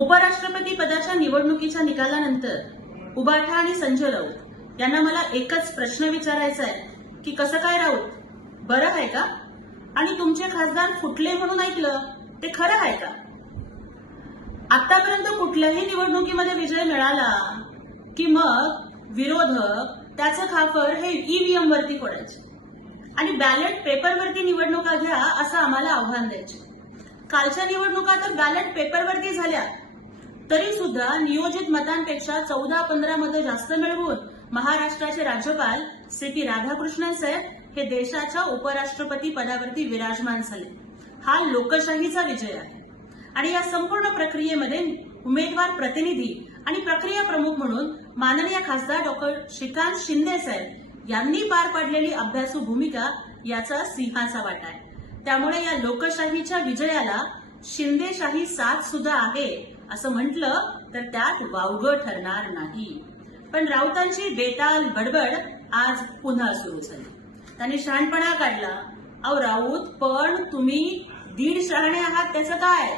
उपराष्ट्रपती पदाच्या निवडणुकीच्या निकालानंतर उबाठा आणि संजय राऊत यांना मला एकच प्रश्न विचारायचा आहे की कसं काय राऊत, बरं आहे का? आणि तुमचे खासदार फुटले म्हणून ऐकलं, ते खरं आहे का? आतापर्यंत कुठल्याही निवडणुकीमध्ये विजय मिळाला की मग विरोधक त्याचं खापर हे ईव्हीएम वरती फोडायचे आणि बॅलेट पेपरवरती निवडणुका घ्या असं आम्हाला आव्हान द्यायचे. कालच्या निवडणुका तर बॅलेट पेपरवरती झाल्या तरी सुद्धा नियोजित मतांपेक्षा 14-15 मतं जास्त मिळवून महाराष्ट्राचे राज्यपाल सी.पी. राधाकृष्णन साहेब हे देशाच्या उपराष्ट्रपती पदावरती विराजमान झाले. हा लोकशाहीचा विजय आहे आणि या संपूर्ण प्रक्रियेमध्ये उमेदवार प्रतिनिधी आणि प्रक्रिया प्रमुख म्हणून माननीय खासदार डॉक्टर श्रीकांत शिंदे साहेब यांनी पार पाडलेली अभ्यासू भूमिका याचा सिंहाचा वाटा आहे. त्यामुळे या लोकशाहीच्या विजयाला शिंदेशाही साथ सुद्धा आहे असं म्हटलं तर त्यात वावगं ठरणार नाही. पण राऊतांची बेताल बडबड आज पुन्हा सुरू झाली. त्यांनी शहाणपणा काढला. अहो राऊत, पण तुम्ही दीड शहाणे आहात त्याचं काय?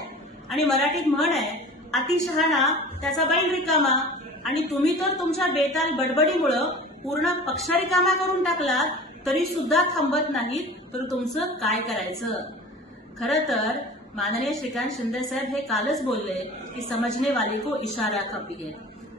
आणि मराठीत म्हण आहे, अति शहाणा त्याचा बैल रिकामा. आणि तुम्ही तर तुमच्या बेताल बडबडीमुळं पूर्ण पक्ष रिकामा करून टाकलात तरी सुद्धा थांबत नाहीत, तर तुमचं काय करायचं? खरं तर माननीय श्रीकांत शिंदे साहेब हे कालच बोलले की समझने वाले को इशारा काफी है.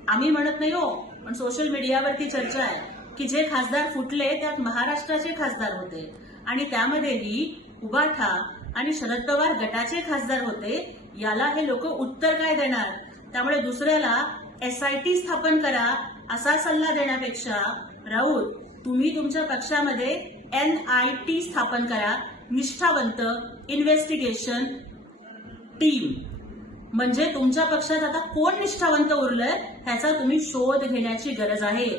आम्ही म्हणत नाही हो, पण सोशल मीडियावरती चर्चा आहे की जे खासदार फुटले त्यात महाराष्ट्राचे खासदार होते आणि त्यामध्येही उबाठा आणि शरद पवार गटाचे खासदार होते. याला हे लोक उत्तर काय देणार? त्यामुळे दुसऱ्याला एसआयटी स्थापन करा असा सल्ला देण्यापेक्षा राऊत, तुम्ही तुमच्या पक्षामध्ये एनआयटी स्थापन करा, निष्ठावंत इन्व्हेस्टिगेशन टीम. म्हणजे तुमच्या पक्षात आता कोण निष्ठावंत उरलंय ह्याचा तुम्ही शोध घेण्याची गरज आहे.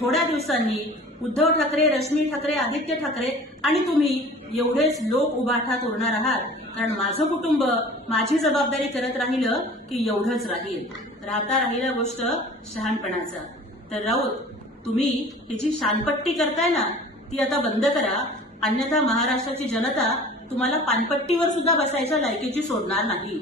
थोड्या दिवसांनी उद्धव ठाकरे, रश्मी ठाकरे, आदित्य ठाकरे आणि तुम्ही एवढेच लोक उभाठात उरणार आहात. कारण माझं कुटुंब माझी जबाबदारी करत राहिलं की एवढंच राहील. राहता राहिला गोष्ट शहाणपणाचा. तर राऊत, तुम्ही ही जी शानपट्टी करताय ना ती आता बंद करा, अन्यथा महाराष्ट्राची जनता तुम्हाला पानपट्टीवर सुद्धा बसायच्या लायकीची सोडणार नाही.